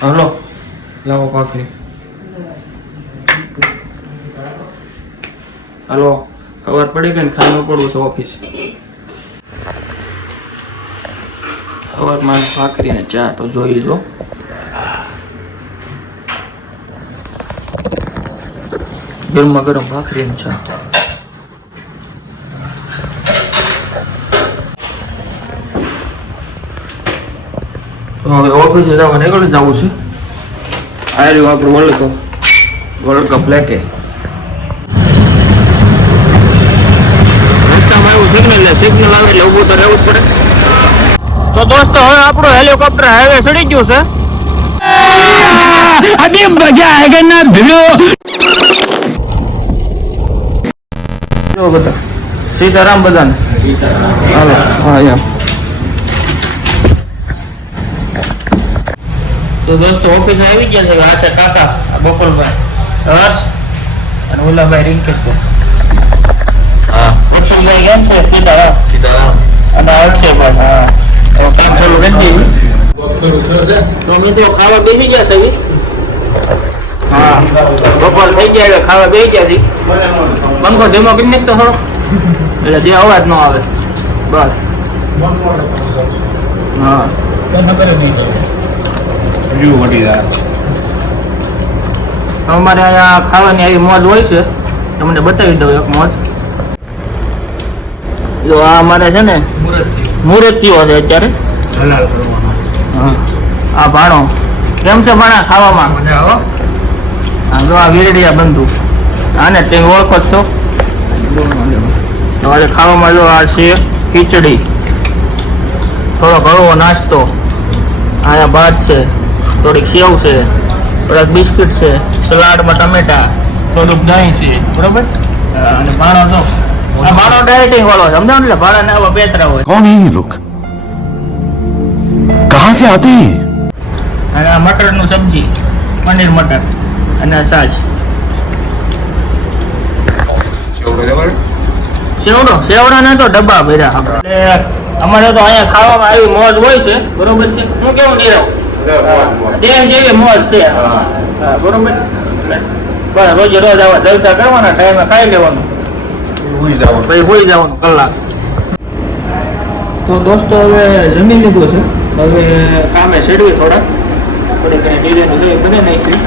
Hello લાવો ભાખરી. Hello ખબર પડી ગઈ ને ખાવાનું પડવું છે ઓફિસ. સવારમાં ભાખરી ને ચા તો જોઈ લો. ગરમા ગરમ ભાખરી ને ચા. તો હવે ઓફિસે જવા નીકળી જવું છે. આ રહ્યું આપણું વર્લ્ડ કપ લેકે. રસ્તામાં એવું સિગ્નલ આવે એટલે ઊભું તો રહેવું જ પડે. તો દોસ્તો હવે આપણું હેલિકોપ્ટર હાઈવે ચડી ગયું છે. અભી મજા આયેગા ના ભીડો. જો બધા સીતારામ બધાને. હાલો હા યાર. તો દોસ્તો ઓફિસ આવી ગયા છે. આ છે કાકા ગોપાલભાઈ, હર્ષ અને ઓલાભાઈ રિંકેશભાઈ. હા ગોપાલભાઈ કેમ છે? સીતારામ અને અક્ષયભાઈ. હા કામ ચાલુ કરી દીધું. તો મિત્રો ખાવા બેસી ગયા છે. હા બપોર થઈ ગયા ખાવા બેસી ગયા છે. પંખો ધીમો કરી નાખતો થોડો એટલે જે અવાજ ન આવે બસ. હા અમારે અહીંયા ખાવાની આવી મોજ હોય છે. તમને બતાવી દઉં એક મોજ. જો આ અમારે છે ને મુરતીઓ છે અત્યારે. હા આ ભાણો કેમ છે ભાણા ખાવામાં? હા જો આ વીરડિયા બંધુ આને તમે ઓળખો જ છો. તમારે ખાવામાં જો આ છે ખીચડી, થોડો ઘણો નાસ્તો, આયા ભાત છે, થોડીક સેવ છે, થોડાક બિસ્કિટ છે, સલાડમાં ટમેટા, થોડુંક દહીં છે, બરોબર. અને ભાણો જો આ ભાણો ડાયટિંગ વાળો સમજાવ એટલે ભાડા ને આવા પેતરા હોય. कौन है ये लोग? कहाँ से आते हैं? અને આ મટરનું સબ્જી, પનીર મટર અને છાશ. સેવડા ને તો ડબ્બા ભર્યા આપણે. અમારે તો અહીંયા ખાવામાં આવી મોજ હોય છે, બરોબર છે. હું કેવું નીરવ દેવ જેવી મોજ છે. બરોબર બસ રોજે રોજ આવા જલસા કરવાના, ટાઈમે ખાઈ લેવાનું, પછી હોઈ જવાનું કલાક. તો દોસ્તો હવે જમી લીધું છે. હવે કામે ચડવી થોડીક ડીલેનું છે બને નાખ્યું.